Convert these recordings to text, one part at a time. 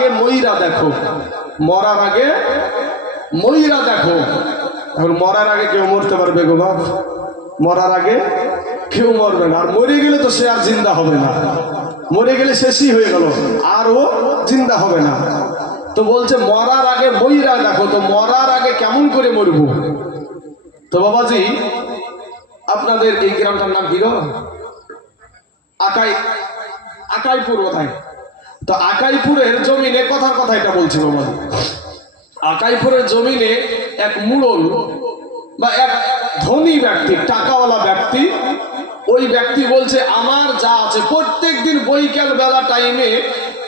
আগে ময়রা দেখো, মরার আগে ময়রা দেখো। এখন মরার আগে কেউ মরতে পারবে গো বাপ? মরার আগে কেউ মরবে না। আর মরে গেলে তো সে আর জিন্দা হবে না, মরে গেলে শেষই হয়ে গেল, আর ও জিন্দা হবে না। তো বলছে মরার আগে ময়রা দেখো। তো মরার আগে কেমন করে মরবো? তো বাবাজি আপনাদের এই গ্রামটার নাম কি গো? আকাইপুর কোথায়? তো আকাইপুরের জমিনে কথার কথা এটা বলছি বাবাজি। আকাইপুরের জমিনে এক মুড়ল বা এক ধনী ব্যক্তি, টাকাওয়ালা ব্যক্তি, ওই ব্যক্তি বলছে আমার যা আছে, প্রত্যেক দিন বৈকাল বেলা টাইমে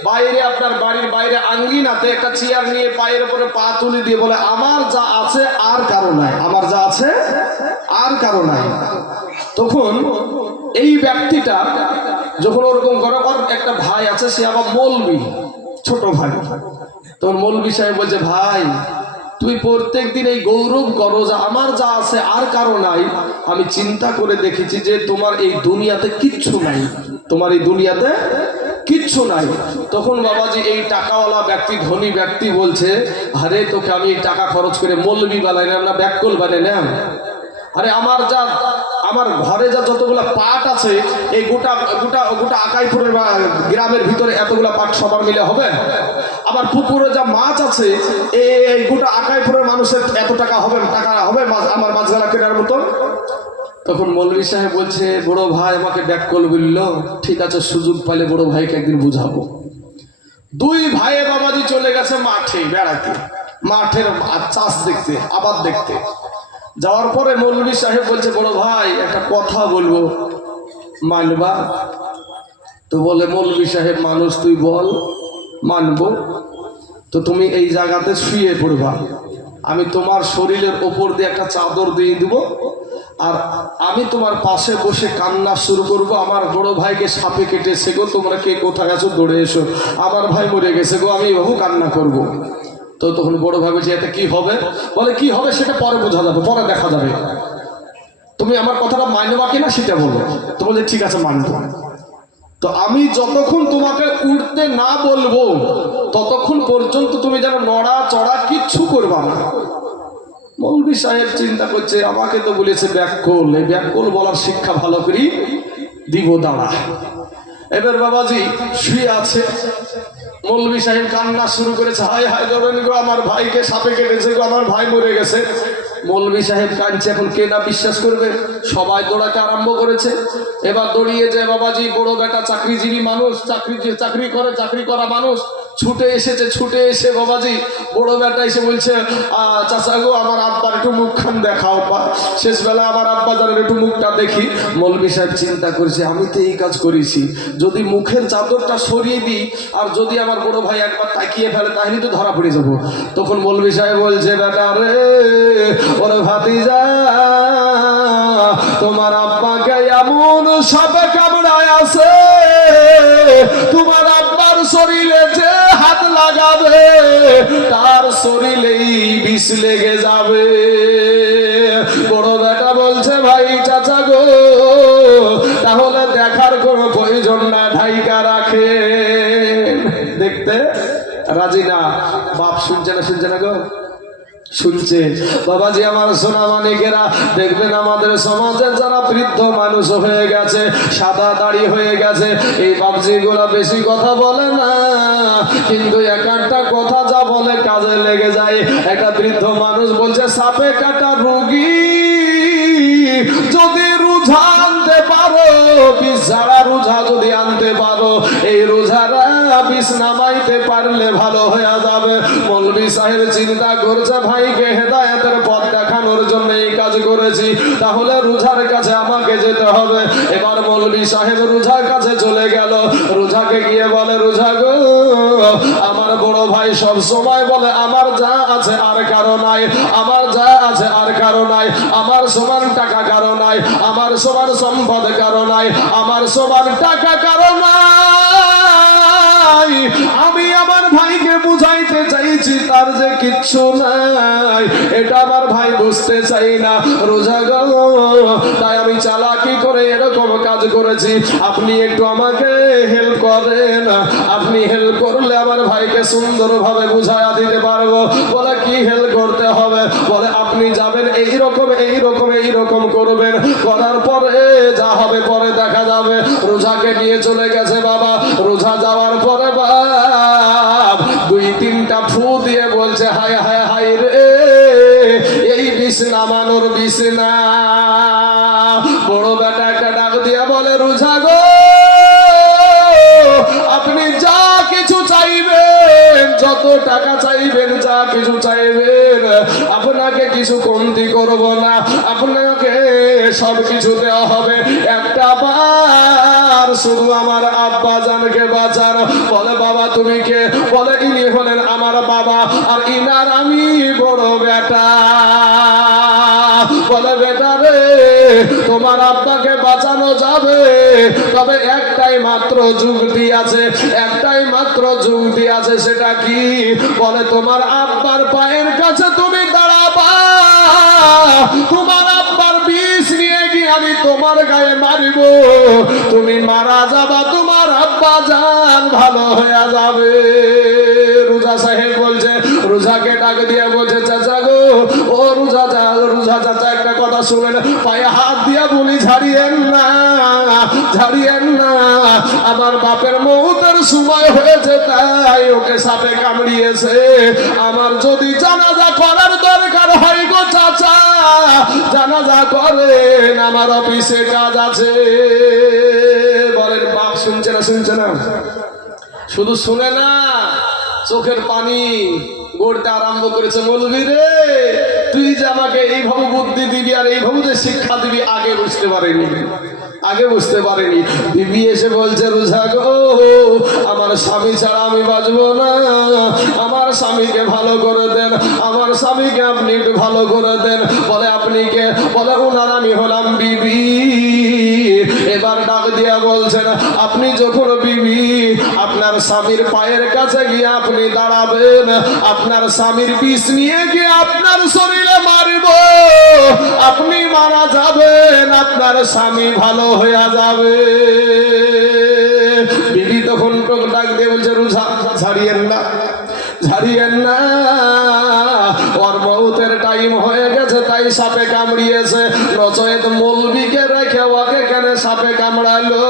বাইরে, আপনার বাড়ির বাইরে আঙ্গিনাতে একটা চেয়ার নিয়ে পায়ের উপরে পা তুলে দিয়ে বলে আমার যা আছে আর কারো নাই, আমার যা আছে আর কারো নাই। তখন এই ব্যক্তিটা যখন ওরকম গরগর, একটা ভাই আছে, সে আবার মৌলবি, ছোট ভাই। তখন মৌলবি সাহেব বলছে ভাই তুই প্রত্যেক দিন এই গৌরব করো যে আমার যা আছে আর কারো নাই। আমি চিন্তা করে দেখেছি যে তোমার এই দুনিয়াতে কিচ্ছু নাই, তোমার এই দুনিয়াতে কিচ্ছু নাই। তখন বাবাজি এই টাকাওয়ালা ব্যক্তি, ধনী ব্যক্তি বলছে আরে তোকে আমি টাকা খরচ করে মৌলবি বানাইলাম না, ব্যাককল বানাইলাম? আরে আমার ঘরে যা যতগুলা পাট আছে এই গোটা গোটা গোটা আকাইপুরের গ্রামের ভিতরে এতগুলা পাট সবার মিলে হবে? আবার পুকুরে যা মাছ আছে এই গোটা আকাইপুরের মানুষের এত টাকা হবে, টাকা হবে আমার মাছগুলা কেনার মতন? তখন মৌলভী সাহেব বলছে বড় ভাই আমাকে ব্যাককল বলল, ঠিক আছে সুযোগ পাইলে বড় ভাইকে একদিন বুঝাবো। দুই ভাইয়ে বাবাজি চলে গেছে মাঠে বেড়াতে, মাঠের চাষ দেখতে, আবাদ দেখতে। যাওয়ার পরে মৌলভী সাহেব বলছে বড় ভাই একটা কথা বলবো, মানবা? তো বলে মৌলভী সাহেব মানুষ তুই বল, মানবো। তো তুমি এই জায়গাতে শুয়ে পড়বা, আমি তোমার শরীরের ওপর দিয়ে একটা চাদর দিয়ে দিব, আর আমি তোমার পাশে বসে কান্না শুরু করব, আমার বড় ভাইকে সাপে কেটেছে গো, তোমরা কে কোথায় আছো দৌড়ে এসো, আমার ভাই মরে গেছে গো, আমি বাবু কান্না করব। তো তখন বড় ভাই বলছে এতে কি হবে? বলে কি হবে সেটা পরে বোঝা যাবে, পরে দেখা যাবে, তুমি আমার কথাটা মানবা কিনা সেটা বলো। তো বলছে ঠিক আছে মানবো। তো আমি যতক্ষণ তোমাকে উঠতে না বলবো ততক্ষণ পর্যন্ত তুমি যেন নড়া চড়া কিচ্ছু করবা না। মৌলভী সাহেব চিন্তা করছে আমাকে তো বলেছে ব্যাককল, এই ব্যাককল বলার শিক্ষা ভালো করি দিব, দাঁড়া। এবার বাবাজি শুয়ে আছে, মৌলভী সাহেব কান্না শুরু করেছে, হায় হায় ধরেন গো আমার ভাইকে সাপে কেটেছে গো, আমার ভাই মরে গেছে। মৌলভী সাহেব কাঁদছে, এখন কে না বিশ্বাস করবে? সবাই দৌড়াতে আরম্ভ করেছে। এবার দৌড়িয়ে যায় বাবাজি বড় বেটা চাকরিজীবী মানুষ, চাকরি করা মানুষ ছুটে এসেছে। ছুটে এসে বাবাজি বড় বেটা এসে বলছে চাচা গো আমার আব্বার একটু মুখখান দেখাও, শেষ বেলা আমার আব্বা যারা একটু মুখটা দেখি। মৌলভী সাহেব চিন্তা করেছে আমি তো এই কাজ করেছি, যদি মুখের চাদরটা সরিয়ে দিই আর যদি আমার বড় ভাই একবার তাকিয়ে ফেলে তাহলে তো ধরা পড়ে যাবো। তখন মৌলভী সাহেব বলছে বেটা রে ওরে ভাতিজা, তোমার আব্বাকে এমন সাপে কামড়ায় আছে, তোমার আব্বার শরীরে যে হাত লাগাবে তার শরীরেই বিষ লেগে যাবে। বড় বেটা বলছে ভাই চাচা গো তাহলে দেখার কোনো প্রয়োজন না, ঢাইকা রাখে। দেখতে রাজি না। বাপ শুনছে না গো? শুনছে। বাবাজি আমার সোনা মানিকেরা, দেখবেন আমাদের সমাজে যারা বৃদ্ধ মানুষ হয়ে গেছে, সাদা দাড়ি হয়ে গেছে, এই বাবজি গুলা বেশি কথা বলে না, কিন্তু একটা কথা যা বলে কাজে লেগে যায়। একটা বৃদ্ধ মানুষ বলছে সাপে কাটা রোগী যদি রোজা আনতে পারো, বিষ ছাড়া রোজা যদি আনতে পারো, এই রোজারা বিষ নামাইতে পারলে ভালো হয়ে যাবে। মৌলভী সাহেব চিন্তা করছে ভাইকে হেদায়েতের পথ দেখানোর জন্য এই কাজ করেছি, তাহলে রোজার কাছে আমাকে যেতে হবে। এবার মৌলভী সাহেব রোজার কাছে চলে গেল। রোজাকে গিয়ে বলে রোজা গো আমার বড় ভাই সব সময় বলে আমার যা আছে আর কারো নাই, আমার যা আছে আর কারো নাই, আমার সমান টাকা কারো নাই, আমার সমান সম্পদ কারো নাই, আমার সমান টাকা কারো নাই। আমি আমার ভাইকে বুঝাইতে চাইছি তার যে কিচ্ছু নাই, এটা আমার ভাই বুঝতে চাই না। রোজা গো তাই আমি চালাকি করে এরকম কাজ করেছি, আপনি একটু আমাকে হেল্প করেন, আপনি হেল্প করলে আমার ভাইকে সুন্দরভাবে বুঝায়া দিতে পারবো। বলে কি হেল্প করতে হবে? বলে আপনি যাবেন এইরকম করবেন, করার পরে যা হবে পরে দেখা যাবে। রোজাকে নিয়ে চলে গেছে বাবা। রোজা যাওয়ার পরে বাপ 2-3টা ফু দিয়ে বলছে হায় হায় হায় রে, এই বিছনা মানোর বিছনা। বড় বেটা একটা ডাক দিয়ে বলে রোজা গো, আপনি যা কিছু চাইবেন, যত টাকা চাইবেন, যা কিছু চাইবেন, আপনাকে কিছু কমতি করব না, আপনাকে সব কিছু দেওয়া হবে। একটা বার শুধু আমার আব্বা জানকে বাঁচান। বলে বাবা তুমি কে? বলে ইনি হলেন আমার বাবা, আর ইনার আমি বড় বেটা। বলে বেটা রে, তোমার আব্বাকে বাঁচানো যাবে, তবে একটাই মাত্র যুক্তি আছে, একটাই মাত্র যুক্তি আছে। সেটা কি? বলে তোমার আব্বার পায়ের কাছে তুমি দাঁড়াবা, তোমার আব্বার বিষ নিয়ে গিয়ে আমি তোমার গায়ে মারিব, তুমি মারা যাবা, তোমার আব্বা জান ভালো হয়ে যাবে। রোজা সাহেব বলছে, রোজাকে ডাক দিয়ে বলছে চাচা গো, ও রোজা চাচা একটা কথা শুনেন, পায়ে হাত দিয়ে বলি ঝাড়িয়েন না, ঝাড়িয়েন না। আমার বাপের মৌতের সময় হয়েছে, তাই ওকে সাপে কামড়িয়েছে। আমার যদি জানাজা করার দরকার হয় গো চাচা, জানাজা করেন, আমার অফিসে কাজ আছে। বলেন বাপ শুনছে না? শুনছে না? শুধু শুনে না, চোখের পানি গড়তে আরম্ভ করেছে। মৌলবী রে, তুই যে আমাকে এইভাবে বুদ্ধি দিবি আর এইভাবে যে শিক্ষা দিবি আগে বুঝতে পারিনি, আগে বুঝতে পারিনি। বিবি এসে বলছে রোজা গো, আমার স্বামী ছাড়া আমি বাঁচবো না, আমার স্বামীকে ভালো করে দেন, আমার স্বামীকে আপনি একটু ভালো করে দেন। বলে আপনি কে? বলে ওনার আমি হলাম বিবি। এবার ডাক দিয়া বলছেন, আপনি যখন বিবি, আপনার স্বামীর পায়ের কাছে গিয়ে আপনি দাঁড়াবেন, আপনার স্বামীর বিষ নিয়ে গিয়ে আপনার শরীরে মারিব, আপনি মারা যাবেন, আপনার স্বামী ভালো হয়ে যাবে। বিবি তখন ডাক দিয়ে বলছে রোজা ছাড়িয়েন না, ছাড়িয়েন না, ওর মৌতের টাইম হয়ে গেছে, তাই সাপে কামড়িয়েছে। নচেত মৌলবীকে রেখে ওকে কেন সাপে কামড়ালো?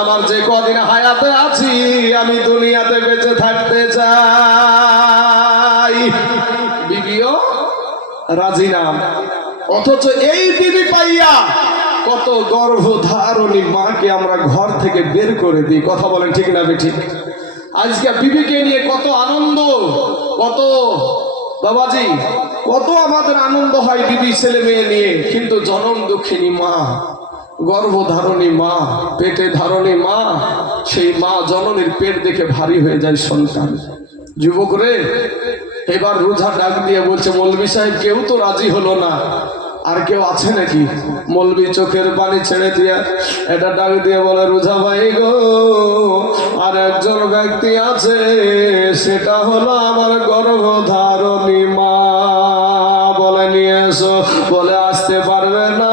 আমার যে কদিন হায়াতে আছি, আমি দুনিয়াতে বেঁচে থাকতে চাই। বিবিও রাজি না। অথচ এই বিবি পাইয়া কত গর্ভধারণী মাকে আমরা ঘর থেকে বের করে দিই। কথা বলেন ঠিক না বেঠিক? আজকে বিবিকে নিয়ে কত আনন্দ, কত বাবাজি, কত আমাদের আনন্দ হয় বিবি ছেলে মেয়ে নিয়ে, কিন্তু জনম দুঃখিনী মা, গর্ভধারণী মা, পেটে ধারণী মা, সেই মা জননীর পেট দেখে ভারী হয়ে যায় সন্তান। যুবক রে, এবার রোজা ডাক দিয়ে বলছে মৌলবী সাহেব কেউ তো রাজি হলো না, আর কেউ আছে নাকি? মৌলবী চোখের পানি ছেড়ে দিয়া এটা ডাক দিয়ে বলে রোজা ভাই গো, আর একজন ব্যক্তি আছে, সেটা হলো আমার গর্ভধারণী মা। বলে নিয়ে এসো। বলে আসতে পারবে না,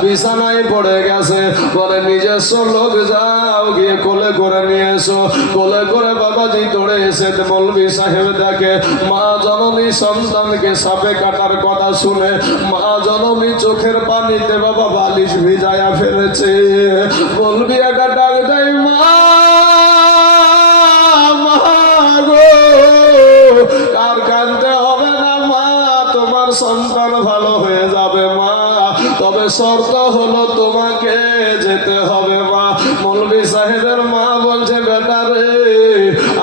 বিছানায় পড়ে গেছে। বলে নিজস্ব লোক যাও, গিয়ে কোলে করে নিয়ে এসো। কোলে করে বাবাজি দৌড়ে এসে মৌলবী সাহেব দেখে মা জননী সন্তানকে সাপে কাটার কথা শুনে মা জননী চোখের পানিতে বাবা বালিশ ভিজায়া ফেলেছে। মৌলবী একটা ডাক দেয়, মা গো, কার কাঁদতে হবে না মা, তোমার সন্তান ভালো হয়ে যাবে মা, তবে শর্ত হলো তোমাকে যেতে হবে মা। মৌলবী সাহেবের মা বলছে বেটা রে,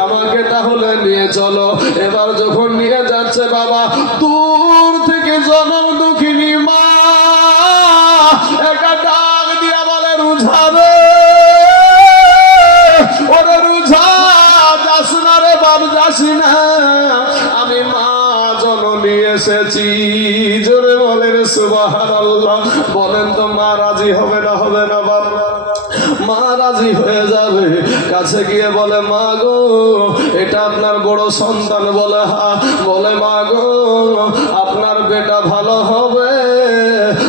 আমাকে তাহলে নিয়ে চলো। এবার যখন নিয়ে যাচ্ছে বাবা, দূর থেকে জনম দুঃখিনী মা একটা ডাক দিয়া বলে রোজা রে, ওরে রোজা, যাস না রে বাপ, যাস না, আমি মা জননী এসেছি। জোরে বলেন সুবহানাল্লাহ। বলেন তো মা রাজি হবে না? হবে না বাপ? মা রাজি হয়ে যাবে। কাছে গিয়ে বলে মা গো, এটা আপনার বড় সন্তান? বলে হ্যাঁ। বলে মা গো, আপনার বেটা ভালো হবে,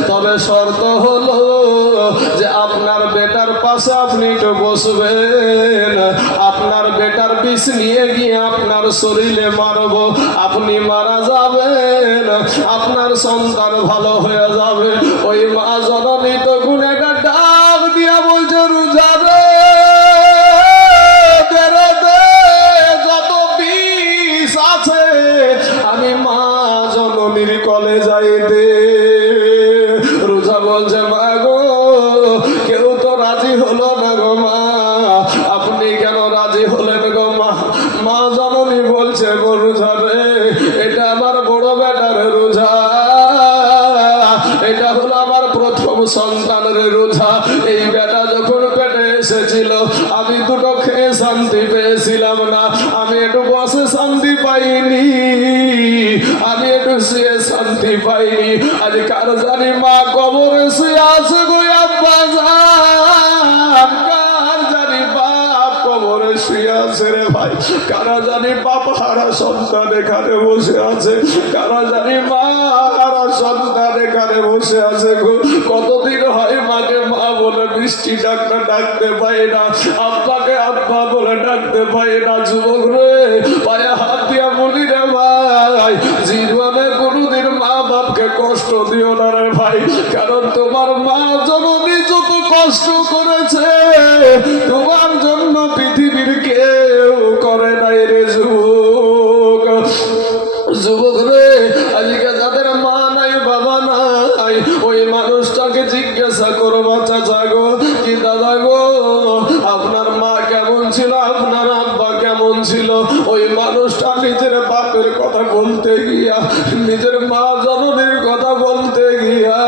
তবে শর্ত হলো যে আপনার বসবেন, আপনার বেটার বিষ নিয়ে গিয়ে আপনার শরীরে মারব, আপনি মারা যাবেন, আপনার সন্তান ভালো হয়ে যাবে। ওই মা জননী তখন একটা ডাক দিয়া বলছে, রোজাবে যত বিষ আছে আমি মা জননীর কলে যাই দে। রোজা বলছে, মা গো কেউ তো রাজি হলো না গো মা, আপনি কেন রাজি হলেন গো মা? মা জননী বলছে, গো রোজা রে, এটা আমার বড় বেটার রোজা, এটা হলো আমার প্রথম সন্তানের রোজা। এই বেটা যখন পেটে এসেছিল আমি দুটো খেয়ে শান্তি পেয়েছিলাম না, আমি একটু বসে শান্তি পাইনি, আমি একটু শুয়ে শান্তি পাইনি। আজ কার জানি মা কবরে শুয়ে আছে গো আব্বা জান, কার জানি বাপ কবরে শুয়ে আছে রে ভাই, কারা জানি বাপ হারা সন্তান এখানে বসে আছে, কারা জানি মা হারা সন্তান এখানে বসে আছে গো। কতদিন হয় মাকে মা বলে মিষ্টি ডাকটা ডাকতে পাই না, আব্বাকে আব্বা বলে ডাকতে পাই না। যুবক রে, পায়ে হাত দিয়া বলি রে ভাই, জীবনে কোনোদিন মা বাপকে কষ্ট দিও না রে ভাই, কারণ তোমার মা জননী যত কষ্ট করেছে তোমার জন্য পৃথিবীর কেউ করে নাই রে যুবক। যুবক রে, আজকে যাদের মা নাই বাবা নাই, ওই মানুষটাকে জিজ্ঞাসা করবা, চাচা গো কি দাদা গো আপনার মা কেমন ছিল, আপনার আব্বা কেমন ছিল? ওই মানুষটা নিজের বাপের কথা বলতে গিয়া, নিজের মা জননীর কথা বলতে গিয়া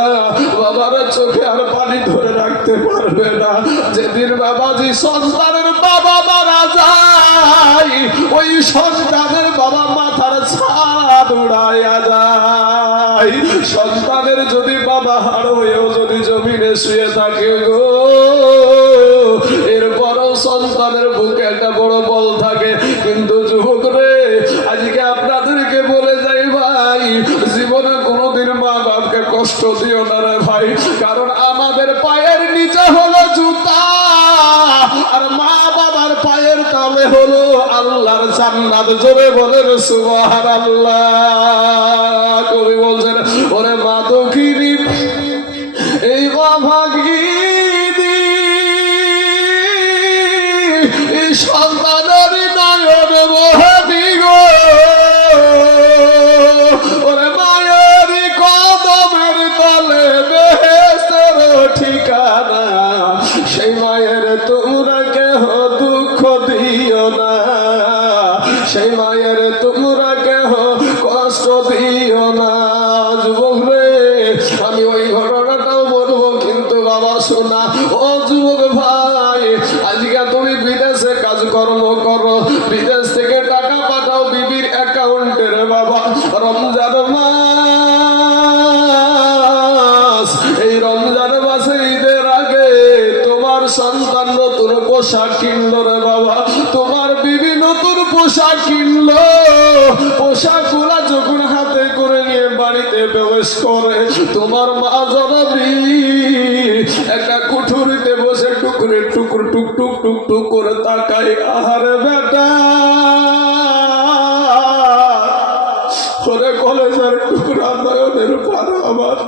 বাবার চোখে আর পানি ধরে রাখতে পারবে না। যেদিন বাবাজি সন্তানের বাবা মারা যায়, ওই সন্তানের বাবা মাথার ছাদ উড়াইয়া যায়। সন্তানের যদি বাবা হার হয়েও যদি জমিনে শুয়ে থাকে গো, এরপরও সন্তানের বুকে একটা বড় বল থাকে। কিন্তু যুবক রে, আজকে আপনাদেরকে বলে যাই ভাই, জীবনে কোনোদিন মা বাপকে কষ্ট দিও না রে ভাই, কারণ আমাদের পায়ের নিচে হলো জুতা, আর মা বাবার পায়ের তলে হলো আল্লাহর জান্নাত। জোরে বলেন সুবহানাল্লাহ। কবি বলছেন, ওরে মা দক্ষিণী এই অভাগিনী, এই সন্তানের নয়ন মহাদি গো, ওরে মায়ের কদমের তলে বেহেশতের ঠিকানা, সেই মায়ের তোমরা কেহ দুঃখ দিও না, সেই মায়ের তোমরা কেহ কষ্ট দিও না। যুবক রে, আমি ওই ঘটনাটাও বলবো, কিন্তু বাবা শোনা, ও যুবক ভাই, আজকে তুমি বিদেশে কাজকর্ম করো, বিদেশ থেকে টাকা পাঠাও বিবির অ্যাকাউন্টে রে বাবা। রমজান মাস, এই রমজান মাসে ঈদের আগে তোমার সন্তান নতুন পোশাক কিনলো রে বাবা, তোমার বিবি নতুন পোশাক কিনলো, পোশাক গুলা যখন হাতে করে নিয়ে বাড়িতে প্রবেশ করে, তোমার মা জননী একটা কুঠুরিতে বসে টুকরে টুকরো টুক টুক টুক টুক করে তাকায়, আহারে বেটা, ওরে কলেজের টুকরা নয়নের পারা আমার,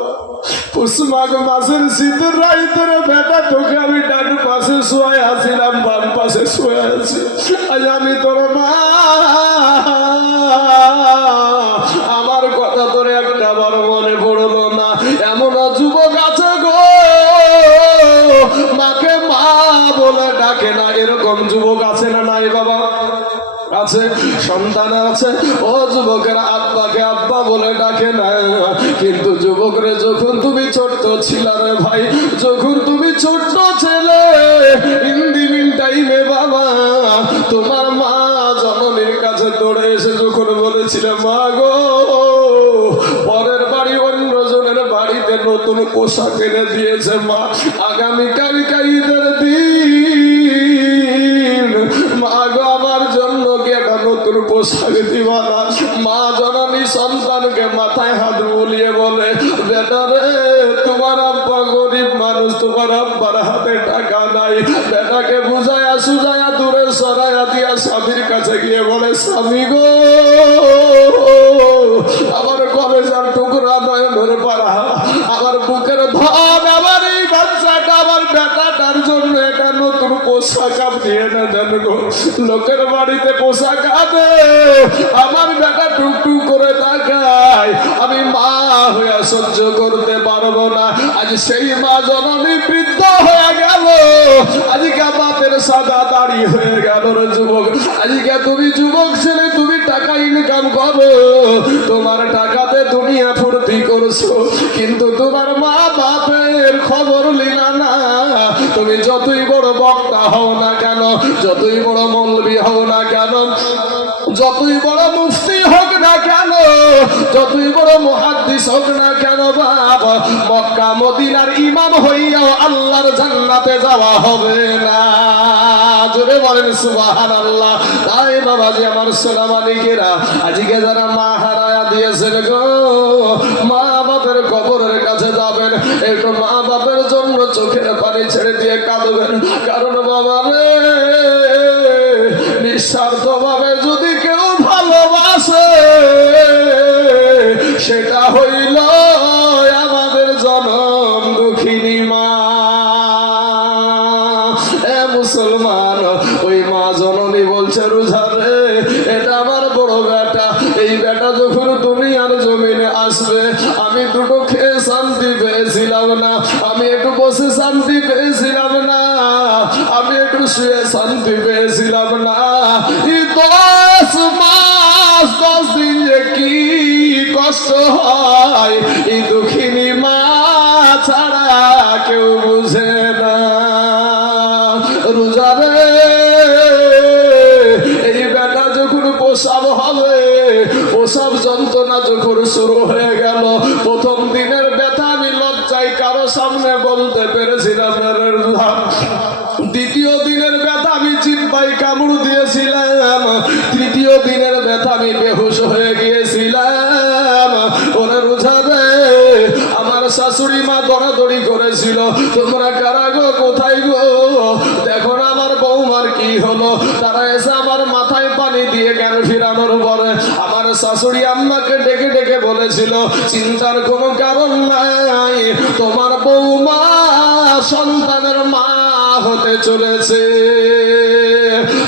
পুষমাঘ মাসের শীতের রাইতের বেটা, তোকে আমি ডান পাশে শুয়ে আছিলাম, বাম পাশে শুয়ে আছি, আজ আমি তোর মা, আমার কথা তোর একটা বার মনে পড়লো না। এমন যুবক আছে গো, মাকে মা বলে ডাকে না, এরকম যুবক আছে না নাই বাবা? আছে, সন্তান আছে, ও যুবকের আব্বাকে আব্বা বলে ডাকে না। কিন্তু যুবকরে, যখন তুমি ছোট্ট ছিলে রে ভাই, যখন তুমি ছোট্ট ছেলে, ইন্দিমিন টাইমে বাবা তোমার মা জননীর কাছে দৌড়ে এসে যখন বলেছিল, মা গো পরের বাড়ি অন্যজনের বাড়িতে নতুন পোশাক এনে দিয়েছে মা, আগামীকালকে ঈদের দিন, মা গো আমার জন্য কি একটা নতুন পোশাক দিবা না? মা জননী সন্তানকে মাথায় হাত বুলিয়ে বলে, বেটা রে, তোমার আব্বা গরিব মানুষ, মানুষ, তোমার আব্বার হাতে টাকা নাই। বেটাকে বুঝায়া সুজায়া দূরে সরাইয়া দিয়া স্বামীর কাছে গিয়ে বলে, স্বামী গো, আমার কলেজার টুকরা নয়নের পাড়া, আমার বুকের ধন, আমার এই বাচ্চাটা, আমার বেটাটার জন্য একটা নতুন পোশাক আপনি এনে দেন গো। লোকের বাড়িতে পোশাক আনে, আমার বেটা টুকটুক করে তাকায়, আমি মা হইয়া সহ্য করতে পারবো না। আজ সেই মা জননী বৃদ্ধ হয়ে গেল, আজকে বাপের সাদা দাড়ি হয়ে গেল রে যুবক। আজকে তুমি যুবক ছেলে, তুমি টাকা ইনকাম করো, তোমার টাকাতে দুনিয়া ফুর্তি করছো, কিন্তু তোমার মা বাপের খবর লিলা না। তুমি যতই বড় বক্তা হও না কেন, যতই বড় মৌলবী হও না কেন, যতই বড় মুফতি হোক না কেন, যতই বড় মুহাদ্দিস হোক না কেন, বাবা মক্কা মদিনার ইমাম হইয়াও আল্লাহর জান্নাতে যাওয়া হবে না। জোরে বলেন সুবহানাল্লাহ। তাই বাবাজি আমার সোনা মানিকেরা, আজকে যারা মা হারায়া দিয়েছেন গো, মা বাপের কবরের কাছে যাবেন, একটু মা বাপের জন্য চোখের পানি ছেড়ে দিয়ে কাঁদবেন। কারণ বাবা রে, নিঃস্বার্থ ভাবে যদি কেউ ভালোবাসে, সেটা হইল আমাদের জনম দুঃখিনী মা। এ মুসলমান, ওই মা জননী বলছে, রোজা রে, এটা আমার বড় বেটা, এই বেটা যখন দুনিয়ার জমিনে আসবে, আমি দুটো খেয়ে শান্তি পেয়েছিলাম না, আমি একটু বসে শান্তি পেয়েছিলাম না, আমি একটু শুয়ে শান্তি পেয়েছিলাম না। এই 10 মাস 10 দিন যে কি কষ্ট হয়, এই দুঃখিনী মা ছাড়া কেউ বুঝে না। রোজা রে, এই বেটা যখন প্রসাব হবে, প্রসাব যন্ত্রণা যখন শুরু হয়ে গেল, প্রথম দিনের ব্যথা আমি লজ্জায় কারো সামনে বলতে পেরেছিলাম না। দ্বিতীয় দিনের ব্যথা আমি জিহ্বায় কামড় দিয়েছিলাম, তৃতীয় দিনের ব্যথা আমি বেহুশ হয়ে গিয়েছিলাম। ওরে রোজা রে, আমার শাশুড়ি মা দৌড়াদৌড়ি করেছিল, তোমরা কারা গো, কোথায় গো? দেখো না আমার বৌমার কি হলো। তারা এসে আমার মাথায় পানি দিয়ে জ্ঞান ফিরানোর পরে আমার শাশুড়ি আম্মাকে ডেকে ডেকে বলেছিল, চিন্তার কোনো কারণ নাই, তোমার বৌমা সন্তানের মা হতে চলেছে,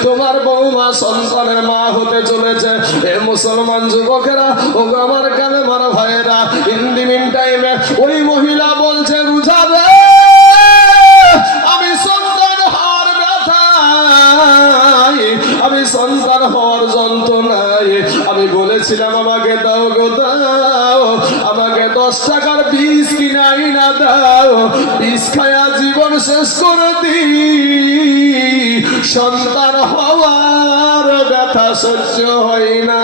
তোমার বৌমা সন্তানের মা হতে চলেছে। এ মুসলমান যুবকেরা, ও আমার কানে মারা ভাইয়েরা, ইন দি মিন টাইমে ওই মহিলা বলছে, রোজা রে, আমি সন্তান হওয়ার ব্যথায়, আমি সন্তান হওয়ার যন্ত্রণায় আমি বলেছিলাম, আমাকে দাও গো দাও, আমাকে 10 টাকার বিষ কিনে আইনা দাও, বিষ খায়া জীবন শেষ করে দি, সন্তান হওয়ার ব্যথা সহ্য হয় না।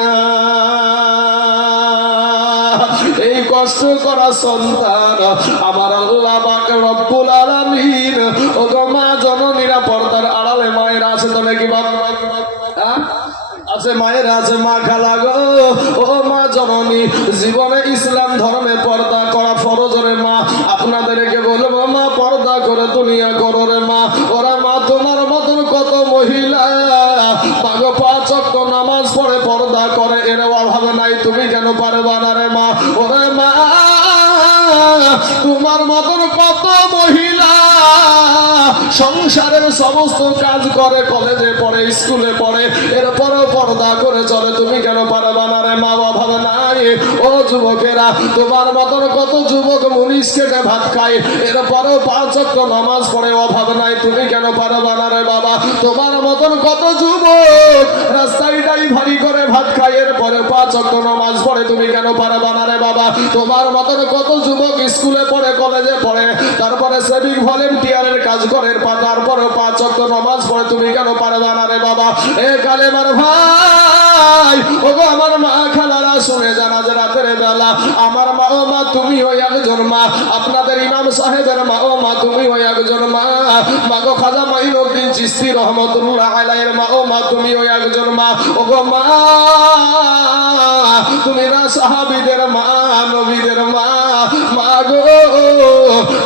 এই কষ্ট করা সন্তান আমার আল্লাহ পাক রব্বুল আলামিন, ও গো মা জননীরা, পর্দার আড়ালে মায়েরা আছে তো নাকি বাবা আছে, মায়েরা আছে, মা খালা গো, ও মা জননী, জীবনে ইসলাম ধর্মে পর্দা করা ফরজ রে মা। আপনাদেরকে বলবো, মা পর্দা করে দুনিয়া করো রে মা। ওরা মা, তোমার মতন কত মহিলা পাগো 5 ওয়াক্ত নামাজ পড়ে পর্দা করে, এর অভাব নাই, তুমি কেন পারবা না রে মা? ওরে মা, তোমার মতন কত মহিলা সংসারের সমস্ত কাজ করে, কলেজে পড়ে, স্কুলে পড়ে, এরপরেও পর্দা করে চলে, তুমি কেন পারবা না রে মা? অভাব নাই। ও যুবকেরা, তোমার মতন কত যুবক মুনিশ খেটে ভাত খায়, এরপরেও 5 ওয়াক্ত নামাজ পড়ে, অভাব নাই, তুমি কেন পারবা না রে বাবা? তোমার মতন কত যুবক রাস্তায় ড্রাইভারি করে ভাত খায়, এরপরে 5 ওয়াক্ত নামাজ পড়ে, তুমি কেন পারবা না রে বাবা? তোমার মতন কত যুবক স্কুলে পড়ে, কলেজে পড়ে, তারপরে সেভিং ভলেন্টিয়ারের কাজ করে, তারপরে 5 ওয়াক্ত নামাজ পড়ে, তুমি কেন পারবা না রে বাবা? এ কালেমার ভাই, ওগো আমার মা খালারা, শুনে জানা যে রাতের বেলা আমার মা, ও মা তুমি ওই একজন মা, আপনাদের ইমাম সাহেবের মা, ও মা তুমি ওই একজন মা, মাগো খাজা মাইনুদ্দিন চিশতি রহমতুল্লাহ আলাইহির মা, ও মা তুমি ওই একজন মা। ওগো মা, তুমি না সাহাবীদের মা, নবীদের মা, মা গো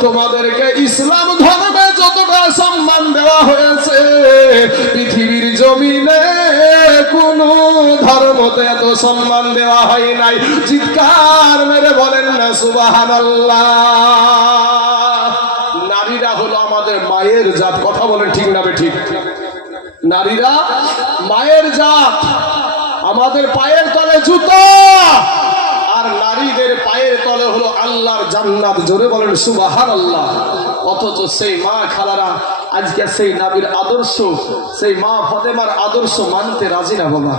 তোমাদেরকে ইসলাম ধর্মে যতটা সম্মান দেওয়া হয়েছে পৃথিবীর জমিনে কোন ধর্মতে এত সম্মান দেওয়া হয় নাই। চিৎকার মেরে বলেন না সুবহানাল্লাহ। নারীরা হলো আমাদের মায়ের জাত, কথা বলেন ঠিক না ঠিক? নারীরা মায়ের জাত, আমাদের পায়ের তলে জুতো, আর নারীদের পায়ের তলে হলো আল্লাহর জান্নাত। জোরে বলেন সুবহানাল্লাহ। অথচ সেই মা খালারা আজকে সেই নবীর আদর্শ, সেই মা ফাতেমার আদর্শ মানতে রাজি না বাবা।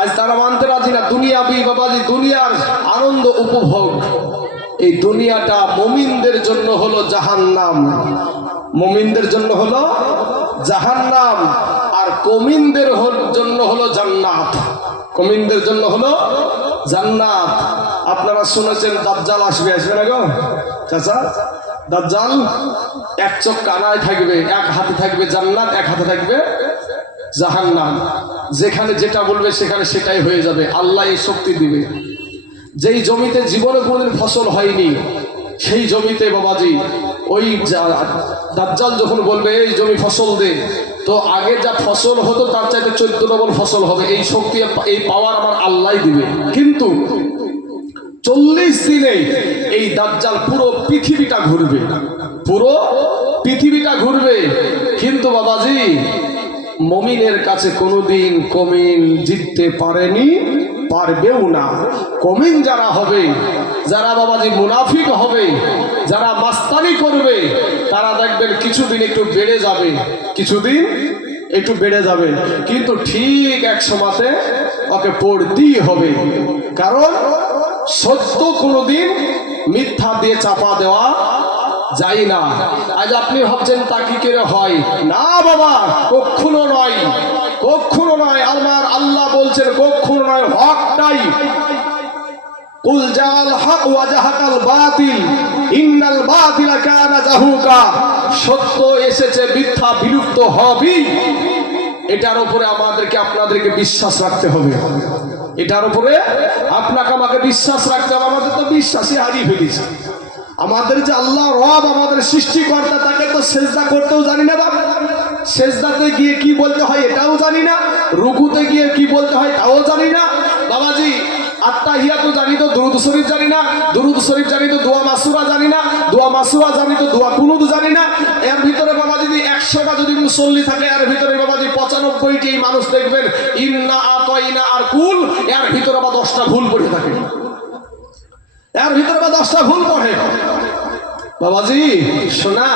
আজ তারা মানতে রাজি না। দুনিয়াবি বাবাজি, দুনিয়ার আনন্দ উপভোগ, এই দুনিয়াটা মুমিনদের জন্য হলো জাহান্নাম, মুমিনদের জন্য হলো জাহান্নাম, আর কমিনদের জন্য হলো জান্নাত। কমিনদের জন্য হলো জান্নাত। আপনারা শুনেছেন দাজ্জাল আসবে, আসবে না গো চাচা? দাজ্জাল এক চোখ কানায় থাকবে, এক হাতে থাকবে জান্নাত, এক হাতে থাকবে জাহান্নাম। যেখানে যেটা বলবে সেখানে সেটাই হয়ে যাবে, আল্লাহ এই শক্তি দিবে। যেই জমিতে জীবনে কোনোদিন ফসল হয়নি সেই জমিতে বাবাজি ওই দাজ্জাল যখন বলবে এই জমি ফসল দে, তো আগে যা ফসল হতো তার চাইতে 14 ডবল ফসল হবে। এই শক্তি, এই পাওয়ার আমার আল্লাহ দিবে। কিন্তু 40 দিনে এই দাজ্জাল পুরো পৃথিবীটা ঘুরবে, পুরো পৃথিবীটা ঘুরবে। কিন্তু বাবাজি মুমিনের কাছে কোনোদিন কমিন জিততে পারেনি, পারবেও না। কমিন যারা হবে, যারা বাবাজি মুনাফিক হবে, যারা মাস্তানি করবে, তারা দেখবেন কিছুদিন একটু বেড়ে যাবে, কিছুদিন একটু বেড়ে যাবে, কিন্তু ঠিক এক সময়তে ওকে পড়তেই হবে। কারণ সত্য কোনোদিন মিথ্যা দিয়ে চাপা দেওয়া যায় না। আজ আপনি ভাবছেন তা কি করে হয়? না বাবা, কখনো নয়, কখনো নয়। আমার আল্লাহ বলছেন কখনো নয়, হকটাই। কুল জাল হক ওয়া জাহাকাল বাতিল ইন্নাল বাতিলা কানা জাহুকা। সত্য এসেছে, মিথ্যা বিলুপ্ত হবেই। এটার উপরে আমাদেরকে আপনাদেরকে বিশ্বাস রাখতে হবে। এটার উপরে আপনাকে আমাকে বিশ্বাস রাখতে হবে। আমাদের তো বিশ্বাসই হারিয়ে ফেলেছি। আমাদের যে আল্লাহ রব, আমাদের সৃষ্টিকর্তা, তাকে তো সেজদা করতেও জানি না বাবা। সেজদাতে গিয়ে কি বলতে হয় এটাও জানি না, রুকুতে গিয়ে কি বলতে হয় তাও জানি না বাবাজি। আত্তাহিয়াতু জানি তো, দুরূদ শরীফ জানি না, দুরূদ শরীফ জানি তো, দোয়া মাসুরা জানি না, দোয়া মাসুরা জানি তো, দোয়া কুনুত জানি না। এর ভিতরে বাবা যদি 100টা যদি মুসল্লি থাকে, এর ভিতরে বাবাজি 95টি মানুষ দেখবেন ইন্না আতাইনা আর কুল, এর ভিতরে বা 10টা ভুল পড়ে থাকে, এর ভিতরে বা 10টা ভুল পড়ে বাবাজি। শোনা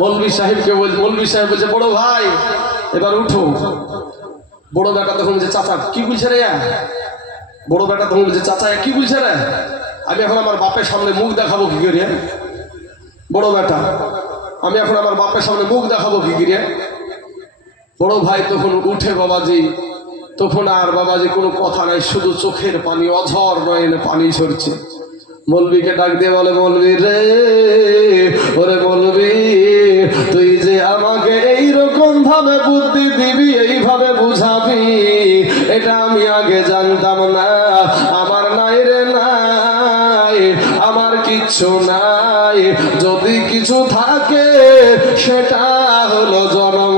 মৌলভী সাহেবকে বল, মৌলভী সাহেব বলছে বড় ভাই এবার উঠো। বড় বেটা তখন বলছে চাচা কি বলছে রে? বড় বেটা তখন বলছে চাচা কি বলছে রে? আমি এখন আমার বাপের সামনে মুখ দেখাবো কি করে? বড় বেটা, আমি এখন আমার বাপের সামনে মুখ দেখাবো কি করে? বড় ভাই তখন উঠে বাবাজি, তখন আর বাবাজি কোনো কথা নাই, শুধু চোখের পানি, অঝর নয়নে পানি ঝরছে। মৌলভীকে ডাক দিয়ে বলে, মৌলভী রে, ওরে মৌলভী, তুই যে আমাকে এইরকম ভাবে বুদ্ধি দিবি, এইভাবে বুঝাবি, এটা আমি আগে জানতাম না। আমার নাই রে নাই, আমার কিচ্ছু নাই। যদি কিছু থাকে সেটা হলো জনম